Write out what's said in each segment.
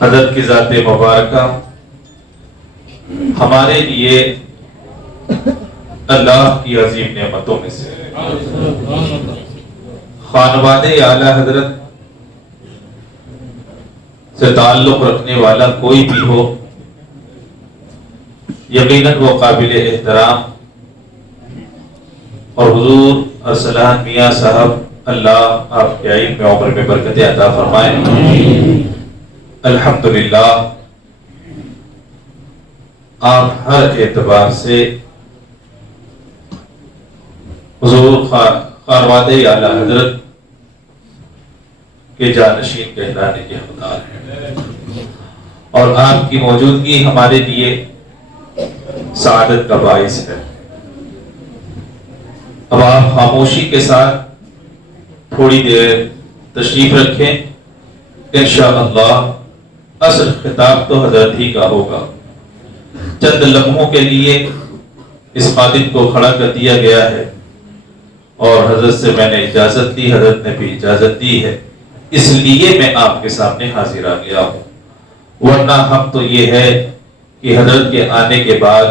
حضرت کی ذات مبارکہ ہمارے لیے اللہ کی عظیم نعمتوں میں سے خانوادہ اعلی حضرت سے تعلق رکھنے والا کوئی بھی ہو یقیناً وہ قابل احترام، اور حضور ارسلان میاں صاحب اللہ آپ کے علم میں عمر میں برکت عطا فرمائے۔ الحمدللہ آپ ہر اعتبار سے حضور خانوادہ اعلی حضرت کے جانشین کہلانے کے حقدار ہیں، اور آپ کی موجودگی ہمارے لیے سعادت کا باعث ہے۔ اب آپ خاموشی کے ساتھ تھوڑی دیر تشریف رکھیں، انشاءاللہ اصل خطاب تو حضرت ہی کا ہوگا۔ چند لمحوں کے لیے اس خادم کو کھڑا کر دیا گیا ہے، اور حضرت سے میں نے اجازت لی، حضرت نے بھی اجازت دی ہے، اس لیے میں آپ کے سامنے حاضر آ گیا ہوں۔ ورنہ ہم تو یہ ہے کہ حضرت کے آنے کے بعد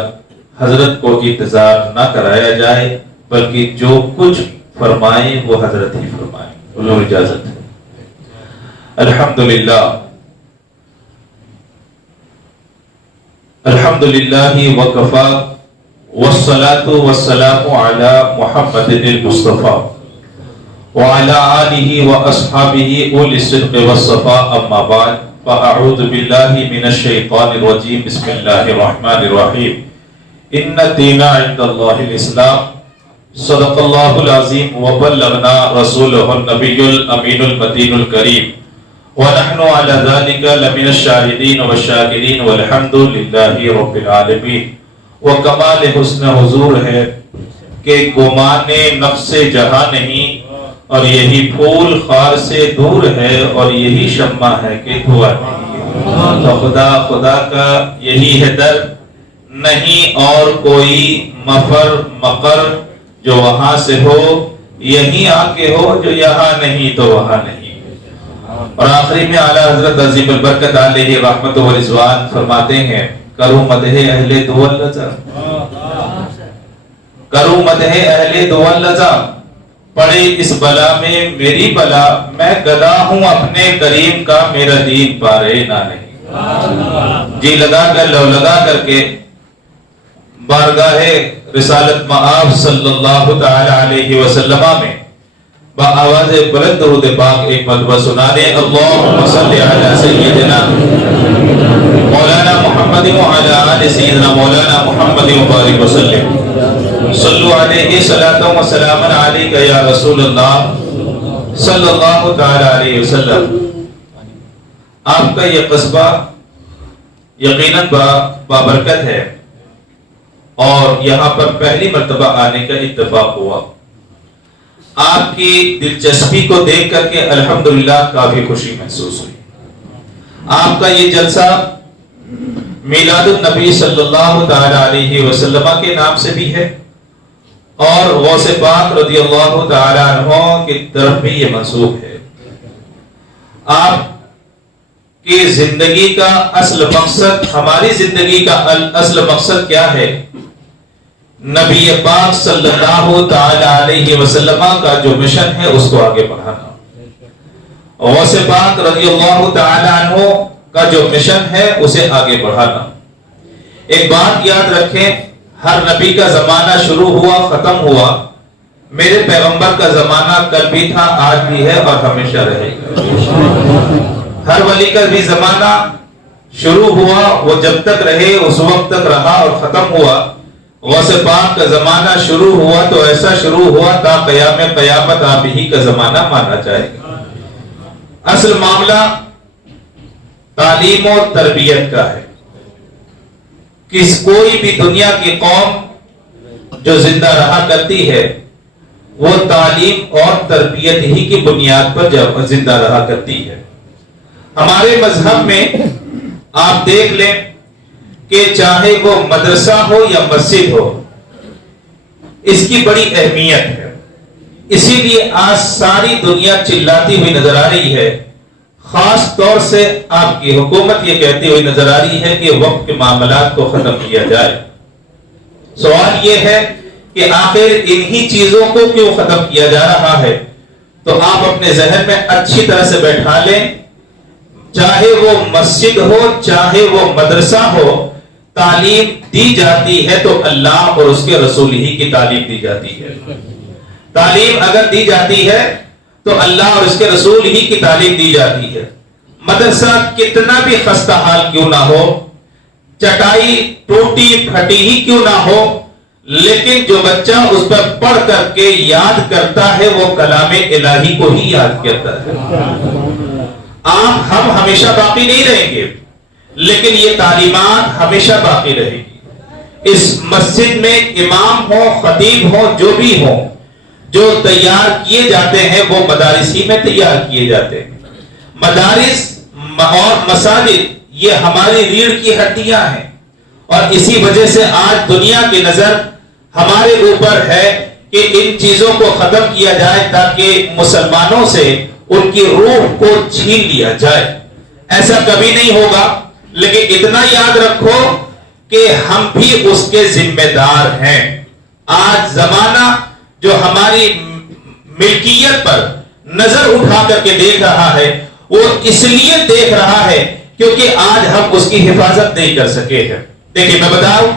حضرت کو انتظار نہ کرایا جائے، بلکہ جو کچھ فرمائیں وہ حضرت ہی فرمائیں، انہوں اجازت ہے۔ الحمدللہ الحمدللہ وکفا والصلاة والسلام علی محمد المصطفیٰ وعلى آلہ واصحابہ اولی الصدق والصفاء، اما بعد فاعوذ باللہ من الشیطان الرجیم، بسم اللہ الرحمن الرحیم۔ ان الدین عند اللہ الاسلام، صدق اللہ العظیم وبلغنا رسولہ النبی الامین المتین الکریم، ونحن على ذلك لمن الشاہدین والشاکرین والحمد للہ رب العالمین۔ وکمال حسن حضور ہے کہ گمان نفس جہاں نہیں، اور یہی پھول خار سے دور ہے، اور یہی شمع ہے کہ دھواں نہیں۔ تو خدا کا یہی ہے در، نہیں اور کوئی مفر مقر جو وہاں سے ہو، یہیں آ کے ہو جو یہاں نہیں تو وہاں نہیں۔ اور آخری میں اعلیٰ حضرت عظیم البرکت علیہ رحمت و رضوان فرماتے ہیں، کروں مدح اہل دول لذا، کروں مدح اہل دول لذا، پڑے اس بلا میں میری بلا، میں گدا ہوں اپنے کریم کا، میرا دین پارے نہ نہیں۔ جی لگا کر لو لگا کر کے بارگاہ رسالت مآب صلی اللہ تعالی علیہ وسلم میں بآواز بلند درود پاک ایک مرتبہ سنا دیں۔ اللہم صلی علی سیدنا مولانا محمد وعلی آل سیدنا مولانا محمد وبارک وسلم، صلو علیہ صلاۃ و سلام علیک یا رسول اللہ صلی اللہ تعالی علیہ وسلم۔ آپ کا یہ قصبہ یقیناً بابرکت ہے، اور یہاں پر پہلی مرتبہ آنے کا اتفاق ہوا۔ آپ کی دلچسپی کو دیکھ کر کے الحمدللہ کافی خوشی محسوس ہوئی۔ آپ کا یہ جلسہ میلاد النبی صلی اللہ تعالی علیہ وسلم کے نام سے بھی ہے، اور غوث پاک رضی اللہ تعالی عنہ کی طرف بھی یہ منسوب ہے۔ آپ کی زندگی کا اصل مقصد، ہماری زندگی کا اصل مقصد کیا ہے؟ نبی پاک صلی اللہ تعالی علیہ وسلم کا جو مشن ہے اس کو آگے بڑھانا، غوث پاک رضی اللہ تعالی عنہ کا جو مشن ہے اسے آگے بڑھانا۔ ایک بات یاد رکھیں، ہر نبی کا زمانہ شروع ہوا ختم ہوا، میرے پیغمبر کا زمانہ کل بھی تھا، آج بھی ہے اور ہمیشہ رہے گا۔ ہر ولی کا بھی زمانہ شروع ہوا، وہ جب تک رہے اس وقت تک رہا اور ختم ہوا۔ غوث پاک کا زمانہ شروع ہوا تو ایسا شروع ہوا تا قیام قیامت آپ ہی کا زمانہ مانا جائے گا۔ اصل معاملہ تعلیم اور تربیت کا ہے۔ کوئی بھی دنیا کی قوم جو زندہ رہا کرتی ہے وہ تعلیم اور تربیت ہی کی بنیاد پر زندہ رہا کرتی ہے۔ ہمارے مذہب میں آپ دیکھ لیں کہ چاہے وہ مدرسہ ہو یا مسجد ہو، اس کی بڑی اہمیت ہے۔ اسی لیے آج ساری دنیا چلاتی ہوئی نظر آ رہی ہے، خاص طور سے آپ کی حکومت یہ کہتی ہوئی نظر آ رہی ہے کہ وقت کے معاملات کو ختم کیا جائے. سوال یہ ہے کہ آخر انہی چیزوں کو کیوں ختم کیا جا رہا ہے؟ تو آپ اپنے ذہن میں اچھی طرح سے بیٹھا لیں، چاہے وہ مسجد ہو چاہے وہ مدرسہ ہو، تعلیم دی جاتی ہے تو اللہ اور اس کے رسول ہی کی تعلیم دی جاتی ہے. تعلیم اگر دی جاتی ہے تو اللہ اور اس کے رسول ہی کی تعلیم دی جاتی ہے. مدرسہ کتنا بھی خستہ حال کیوں نہ ہو، چٹائی ٹوٹی پھٹی ہی کیوں نہ ہو، لیکن جو بچہ اس پر پڑھ کر کے یاد کرتا ہے وہ کلام الہی کو ہی یاد کرتا ہے. ہم ہمیشہ باقی نہیں رہیں گے، لیکن یہ تعلیمات ہمیشہ باقی رہے گی. اس مسجد میں امام ہو خطیب ہو جو بھی ہو، جو تیار کیے جاتے ہیں وہ مدارس ہی میں تیار کیے جاتے ہیں. مدارس اور مساجد یہ ہماری ریڑھ کی ہڈیاں ہیں، اور اسی وجہ سے آج دنیا کی نظر ہمارے اوپر ہے کہ ان چیزوں کو ختم کیا جائے تاکہ مسلمانوں سے ان کی روح کو چھین لیا جائے. ایسا کبھی نہیں ہوگا، لیکن اتنا یاد رکھو کہ ہم بھی اس کے ذمہ دار ہیں. آج زمانہ جو ہماری ملکیت پر نظر اٹھا کر کے دیکھ رہا ہے وہ اس لیے دیکھ رہا ہے کیونکہ آج ہم اس کی حفاظت نہیں کر سکے ہیں. دیکھیں میں بتاؤں،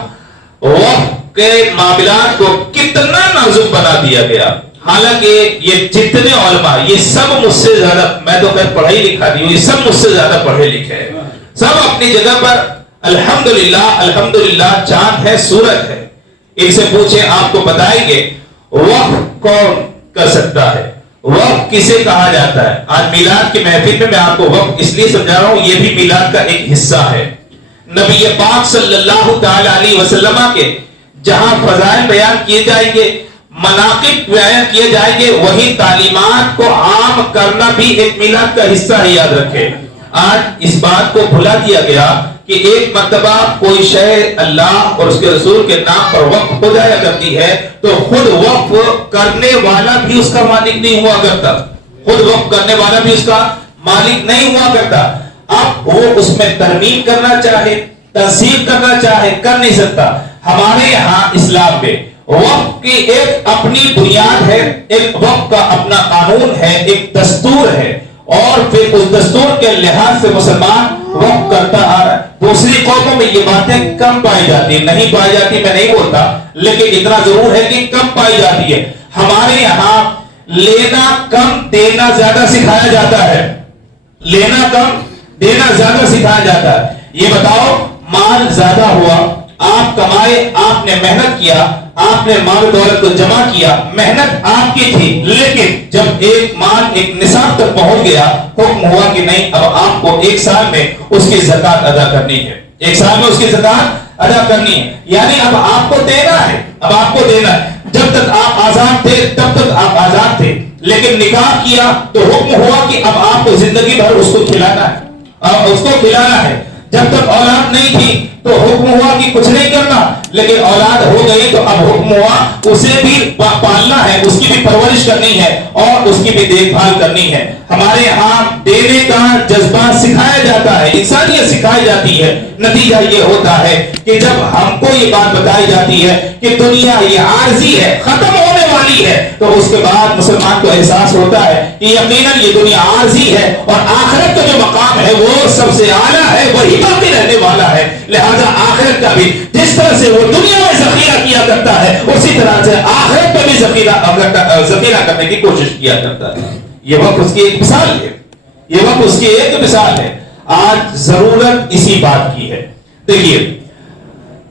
وقت کے معاملات کو کتنا نازک بنا دیا گیا. حالانکہ یہ جتنے علماء یہ سب مجھ سے زیادہ، میں تو خیر پڑھائی لکھا نہیں ہوں، یہ سب مجھ سے زیادہ پڑھے لکھے ہیں، سب اپنی جگہ پر الحمدللہ چاند ہے سورج ہے. ان سے پوچھیں آپ کو بتائیں گے وقت کون کر سکتا ہے، وقت کسے کہا جاتا ہے. آج میلاد کی محفل میں آپ کو وقت اس لیے سمجھا رہا ہوں، یہ بھی میلاد کا ایک حصہ ہے. نبی پاک صلی اللہ تعالی علیہ وسلم کے جہاں فضائل بیان کیے جائیں گے، مناقب بیان کیے جائیں گے، وہی تعلیمات کو عام کرنا بھی ایک میلاد کا حصہ ہے. یاد رکھیں، آج اس بات کو بھلا دیا گیا کہ ایک مرتبہ کوئی شے اللہ اور اس کے رسول کے نام پر وقف ہو جایا کرتی ہے تو خود وقف کرنے والا بھی اس کا مالک نہیں ہوا کرتا، خود وقف کرنے والا بھی اس کا مالک نہیں ہوا کرتا. اب وہ اس میں ترمیم کرنا چاہے، تنصیب کرنا چاہے، کر نہیں سکتا. ہمارے یہاں اسلام میں وقف کی ایک اپنی بنیاد ہے، ایک وقف کا اپنا قانون ہے، ایک دستور ہے، اور پھر اس دستور کے لحاظ سے مسلمان وقف کرتا آ رہا ہے. دوسری قوموں میں یہ باتیں کم پائی جاتی ہیں، نہیں پائی جاتی میں نہیں بولتا، لیکن اتنا ضرور ہے کہ کم پائی جاتی ہے. ہمارے یہاں لینا کم دینا زیادہ سکھایا جاتا ہے، لینا کم دینا زیادہ سکھایا جاتا ہے. یہ بتاؤ، مال زیادہ ہوا، آپ کمائے، آپ نے محنت کیا، آپ نے مال دولت کو جمع کیا، محنت آپ کی تھی، لیکن جب ایک مال ایک نصاب تک پہنچ گیا حکم ہوا کہ نہیں اب آپ کو ایک سال میں اس کی زکات ادا کرنی ہے، ایک سال میں اس کی زکات ادا کرنی ہے. یعنی اب آپ کو دینا ہے، اب آپ کو دینا ہے. جب تک آپ آزاد تھے تب تک آپ آزاد تھے، لیکن نکاح کیا تو حکم ہوا کہ اب آپ کو زندگی بھر اس کو کھلانا ہے، اب اس کو کھلانا ہے. جب تک اولاد نہیں تھی تو حکم ہوا کہ کچھ نہیں کرنا، لیکن اولاد ہو گئی تو اب حکم ہوا اسے بھی پالنا ہے، اس کی بھی پرورش کرنی ہے اور اس کی بھی دیکھ بھال کرنی ہے. ہمارے یہاں دینے کا جذبہ سکھایا جاتا ہے، انسانیت سکھائی جاتی ہے. نتیجہ یہ ہوتا ہے کہ جب ہم کو یہ بات بتائی جاتی ہے کہ دنیا یہ عارضی ہے، ختم ہونے والی ہے، تو اس کے بعد مسلمان کو احساس ہوتا ہے کہ یقیناً یہ دنیا عارضی ہے اور آخرت کا جو مقام ہے وہ سب سے اعلیٰ ہے، وہی باقی رہنے والا ہے. لہذا آخرت کا بھی جس طرح سے وہ دنیا میں ذخیرہ کیا کرتا ہے اسی طرح سے آخرت میں بھی ذخیرہ کرنے کی کوشش کیا کرتا ہے. یہ وقت اس کی ایک مثال ہے، یہ وقت اس کی ایک مثال ہے. آج ضرورت اسی بات کی ہے. دیکھیے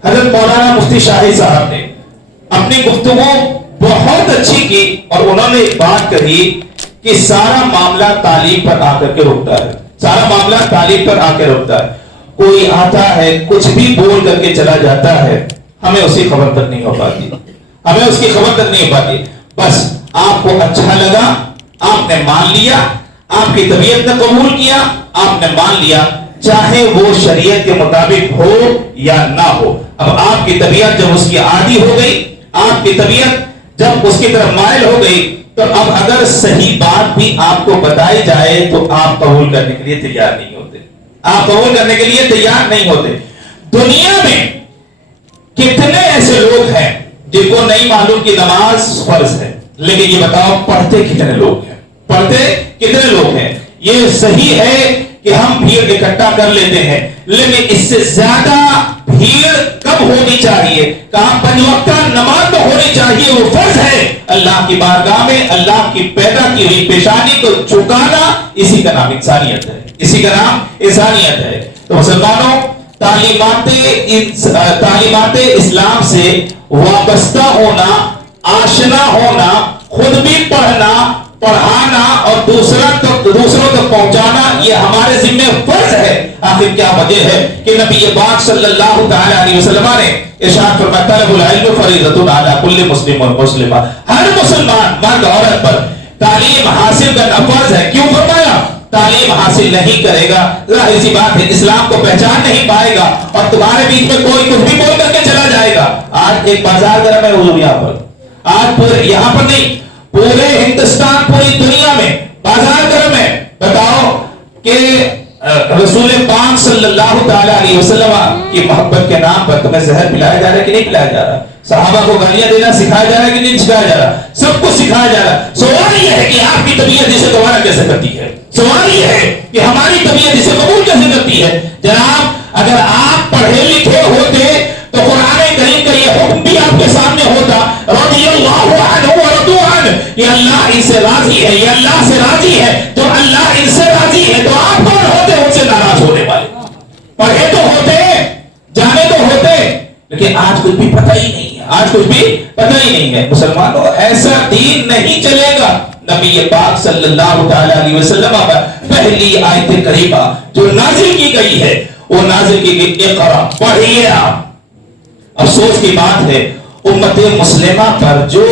حضرت مولانا مفتی شاہد صاحب نے اپنی گفتگو بہت اچھی کی اور انہوں نے ایک بات کہی کہ سارا معاملہ تعلیم پر آ کر کے رکتا ہے، سارا معاملہ تعلیم پر آ کے رکتا ہے. کوئی آتا ہے کچھ بھی بول کر کے چلا جاتا ہے، ہمیں اس کی خبر تک نہیں ہو پاتی، ہمیں اس کی خبر تک نہیں ہو پاتی. بس آپ کو اچھا لگا، آپ نے مان لیا، آپ کی طبیعت نے قبول کیا، آپ نے مان لیا، چاہے وہ شریعت کے مطابق ہو یا نہ ہو. اب آپ کی طبیعت جب اس کی عادی ہو گئی، آپ کی طبیعت جب اس کی طرف مائل ہو گئی تو اب اگر صحیح بات بھی آپ کو بتائی جائے تو آپ قبول کرنے کے لیے تیار نہیں ہوتے، آپ قبول کرنے کے لیے تیار نہیں ہوتے۔ دنیا میں کتنے ایسے لوگ ہیں جن کو نہیں معلوم کہ نماز فرض ہے، لیکن یہ بتاؤ پڑھتے کتنے لوگ ہیں؟ پڑھتے کتنے لوگ ہیں؟ یہ صحیح ہے کہ ہم بھیڑ اکٹھا کر لیتے ہیں، لیکن اس سے زیادہ بھیڑ کب ہونی چاہیے؟ کہاں 5 وقتہ نماز تو ہونی چاہیے، وہ فرض ہے۔ اللہ کی بارگاہ میں اللہ کی پیدا کی ہوئی پیشانی کو جھکانا، اسی کا نام انسانیت ہے، اسی کا نام انسانیت ہے۔ تو مسلمانوں، تعلیمات اسلام سے وابستہ ہونا، آشنا ہونا، خود بھی پڑھنا، پڑھانا اور دوسروں تک پہنچانا، یہ ہمارے ذمہ فرض ہے۔ آخر کیا وجہ ہے کہ نبی پاک صلی اللہ تعالی علیہ وسلم نے ارشاد فرمایا طلب العلم فریضۃ علی کل مسلم والمسلمہ، ہر مسلمان مرد عورت پر تعلیم حاصل کرنا فرض ہے۔ کیوں فرمایا؟ تعلیم حاصل نہیں کرے گا، ظاہر سی بات ہے اسلام کو پہچان نہیں پائے گا، اور تمہارے بیچ میں کوئی کچھ بھی بول کر کے چلا جائے گا۔ آج ایک بازار گرم ہے حضور یہاں پر، آج پورے یہاں پر نہیں، پورے ہندوستان، پوری دنیا میں بازار گرم ہے۔ بتاؤ کہ رسول پاک صلی اللہ تعالی علیہ وسلم کی محبت کے نام پر تمہیں زہر پلایا جا رہا ہے کہ نہیں پلایا جا رہا؟ صحابہ کو گالیاں دینا سکھایا جا رہا ہے کہ نہیں سکھایا جا رہا؟ سب کو سکھایا جا رہا۔ سوال یہ ہے کہ آپ کی طبیعت اسے دوبارہ کیسے کرتی ہے؟ سوال یہ ہے کہ ہماری طبیعت اسے قبول کیسے کرتی ہے؟ جناب اگر آپ پڑھے لکھے ہوتے تو قرآن کریم کا یہ حکم بھی آپ کے سامنے ہوتا، رضی اللہ عنہ ورضوا عنہ، یہ اللہ ان سے راضی ہے، یہ اللہ سے راضی ہے، تو اللہ ان سے راضی ہے، تو آپ کون ہوتے ان سے ناراض ہونے والے؟ پڑھے تو ہوتے، جانے تو ہوتے، لیکن آج کچھ بھی پتہ ہی نہیں ہے، آج کچھ بھی پتہ ہی نہیں ہے۔ مسلمانوں، ایسا دین نہیں چلے گا۔ نبی پاک صلی اللہ تعالی علیہ وسلم پر پہلی آیت کریمہ جو نازل کی گئی ہے، وہ نازل کی گئی اقرا، پڑھیے آپ۔ افسوس کی بات ہے امت مسلمہ پر جو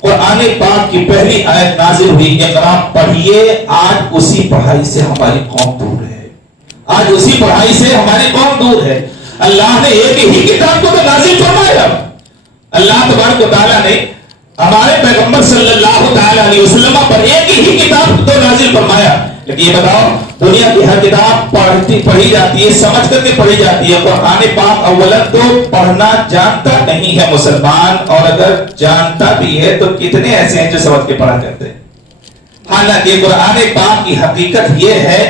قرآن پاک کی پہلی آیت نازل ہوئی اقرا پڑھیے، آج اسی پڑھائی سے ہماری قوم دور ہے، آج اسی پڑھائی سے ہماری قوم دور ہے۔ اللہ نے ایک ہی کتاب کو تو نازل فرمایا، اللہ تبارک و تعالیٰ نے ہمارے پیغمبر صلی اللہ تعالی علیہ وسلم پر ایک ہی کتاب تو نازل فرمایا، لیکن یہ بتاؤ دنیا کی ہر کتاب پڑھی جاتی ہے، سمجھ کر کے پڑھی جاتی ہے، قرآن پاک اولا تو پڑھنا جانتا نہیں ہے مسلمان، اور اگر جانتا بھی ہے تو کتنے ایسے ہیں جو سمجھ کے پڑھا کرتے ہیں۔ حالانکہ قرآن پاک کی حقیقت یہ ہے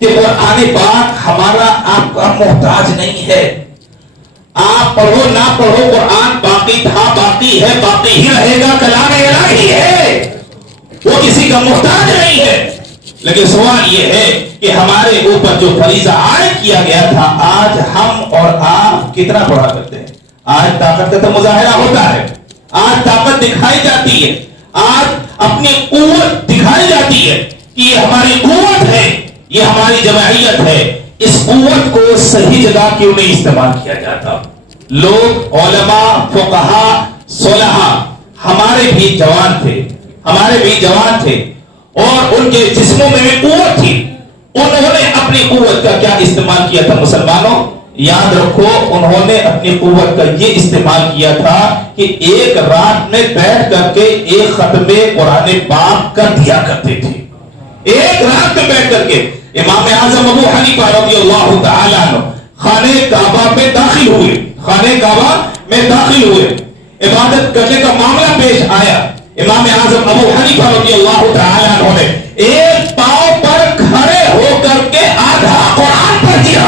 کہ قرآن پاک ہمارا آپ کا محتاج نہیں ہے۔ آپ پڑھو نہ پڑھو، قرآن باقی تھا، باقی ہے، باقی ہی رہے گا، کلام الہی ہے، وہ کسی کا محتاج نہیں ہے۔ لیکن سوال یہ ہے کہ ہمارے اوپر جو فریضہ عائد کیا گیا تھا، آج ہم اور آپ کتنا پڑھا کرتے ہیں؟ آج طاقت کا تو مظاہرہ ہوتا ہے، آج طاقت دکھائی جاتی ہے، آج اپنی قوت دکھائی جاتی ہے کہ یہ ہماری قوت ہے، یہ ہماری جمعیت ہے۔ اس قوت کو صحیح جگہ کیوں نہیں استعمال کیا جاتا؟ لوگ علماء، فقہا، صلحاء ہمارے بھی جوان تھے، ہمارے بھی جوان تھے، اور ان کے جسموں میں بھی قوت تھی، انہوں نے اپنی قوت کا کیا استعمال کیا تھا؟ مسلمانوں یاد رکھو، انہوں نے اپنی قوت کا یہ استعمال کیا تھا کہ ایک رات میں بیٹھ کر کے ایک ختم قرآن پاک کر دیا کرتے تھے، ایک رات میں بیٹھ کر کے۔ امام اعظم ابو حنیفہ رضی اللہ تعالیٰ عنہ خانہ کعبہ میں داخل ہوئے، خانہ کعبہ میں داخل ہوئے، عبادت کرنے کا معاملہ پیش آیا، امام اعظم ابو حنیفہ رضی اللہ تعالیٰ عنہ نے ایک پاؤں پر کھڑے ہو کر کے آدھا قرآن پڑھ دیا،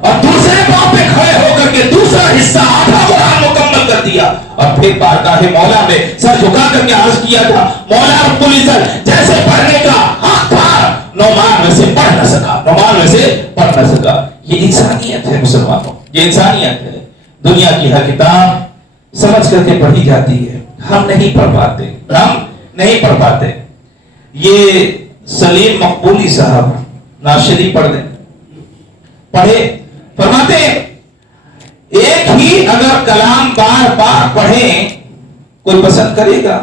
اور دوسرے پاؤں پہ کھڑے ہو کر کے دوسرا حصہ آدھا قرآن مکمل کر دیا، اور پھر بارگاہ مولا میں سر جھکا کر کے عرض کیا تھا، مولا رب العزت جیسے پڑھنے کا حق تھا نعمان ویسے پڑھ نہ سکا، نعمان ویسے پڑھ نہ سکا۔ یہ انسانیت ہے مسلمانوں، یہ انسانیت ہے۔ دنیا کی ہر کتاب سمجھ کر کے پڑھی جاتی ہے، ہم نہیں پڑھ پاتے، ہم نہیں پڑھ پاتے۔ یہ سلیم مقبولی صاحب ناشری پڑھ دیں، پڑھے، فرماتے ہیں ایک ہی اگر کلام بار بار پڑھیں کوئی پسند کرے گا؟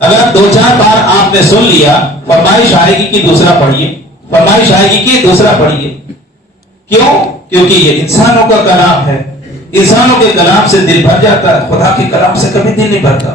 اگر 2-4 بار آپ نے سن لیا، فرمائش آئے گی کہ دوسرا پڑھیے، فرمائش آئے گی کہ دوسرا پڑھیے۔ کیوں؟ کیونکہ یہ انسانوں کا کلام ہے، انسانوں کے کلام سے دل بھر جاتا ہے، خدا کے کلام سے کبھی دل نہیں بھرتا،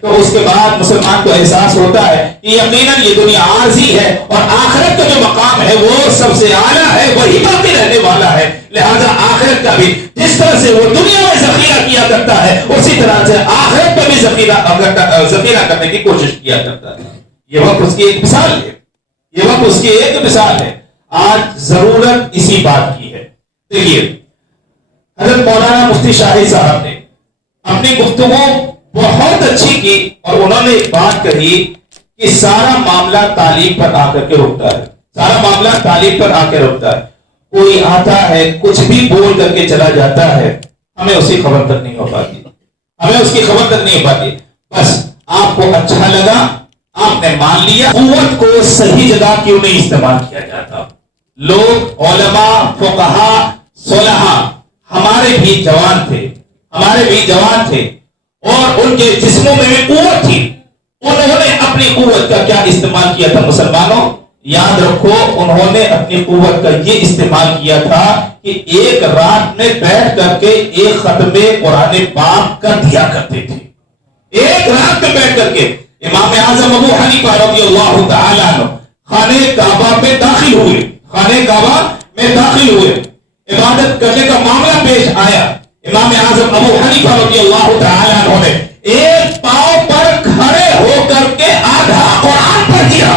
تو اس کے بعد مسلمان کو احساس ہوتا ہے کہ یقیناً یہ دنیا عارضی ہے اور آخرت کا جو مقام ہے وہ سب سے اعلیٰ ہے، وہی باقی رہنے والا ہے. لہذا آخرت کا بھی جس طرح سے وہ دنیا میں ذخیرہ کیا کرتا ہے اسی طرح سے آخرت میں بھی ذخیرہ کرنے کی کوشش کیا کرتا ہے. یہ وقت اس کی ایک مثال ہے، یہ وقت اس کی ایک مثال ہے. آج ضرورت اسی بات کی ہے. دیکھیے حضرت مولانا مفتی شاہی صاحب نے اپنی گفتگو بہت اچھی کی اور انہوں نے ایک بات کہی کہ سارا معاملہ تعلیم پر آ کر کے رکتا ہے، سارا معاملہ تعلیم پر آ کے رکتا ہے. کوئی آتا ہے کچھ بھی بول کر کے چلا جاتا ہے، ہمیں اس کی خبر تک نہیں ہو پاتی، ہمیں اس کی خبر تک نہیں ہو پاتی. بس آپ کو اچھا لگا، آپ نے مان لیا. قوت کو صحیح جگہ کیوں نہیں استعمال کیا جاتا؟ لوگ علماء فقہا صلحاء ہمارے بھی جوان تھے، ہمارے بھی جوان تھے اور ان کے جسموں میں بھی قوت تھی. انہوں نے اپنی قوت کا کیا استعمال کیا تھا مسلمانوں؟ یاد رکھو انہوں نے اپنی قوت کا یہ استعمال کیا تھا کہ ایک رات میں بیٹھ کر کے ایک ختم قرآن پاک کر دیا کرتے تھے. ایک رات میں بیٹھ کر کے امام اعظم ابو حنیفہ رضی اللہ تعالیٰ عنہ خانہ کعبہ میں داخل ہوئے، خانہ کعبہ میں داخل ہوئے، عبادت کرنے کا معاملہ پیش آیا. امام اعظم ابو حنیفہ رضی اللہ تعالیٰ عنہ نے ایک پاؤں پر کھڑے ہو کر کے آدھا قرآن پڑھ دیا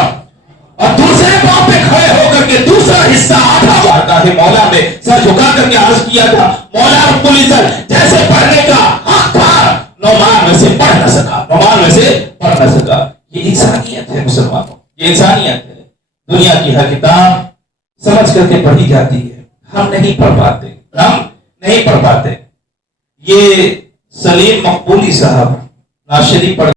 اور دوسرے پاؤں پہ کھڑے ہو کر کے دوسرا حصہ آدھا پڑھتا ہے. مولا نے سر جھکا کر کے عرض کیا تھا مولا رب العزت جیسے پڑھنے کا حق تھا نعمان ویسے پڑھ نہ سکا، نعمان ویسے پڑھ نہ سکا. یہ انسانیت ہے مسلمانوں، یہ انسانیت ہے. دنیا کی ہر کتاب سمجھ کر کے پڑھی جاتی ہے، ہم نہیں پڑھ پاتے، ہم نہیں پڑھ پاتے. یہ سلیم مقبولی صاحب ناشری پڑھ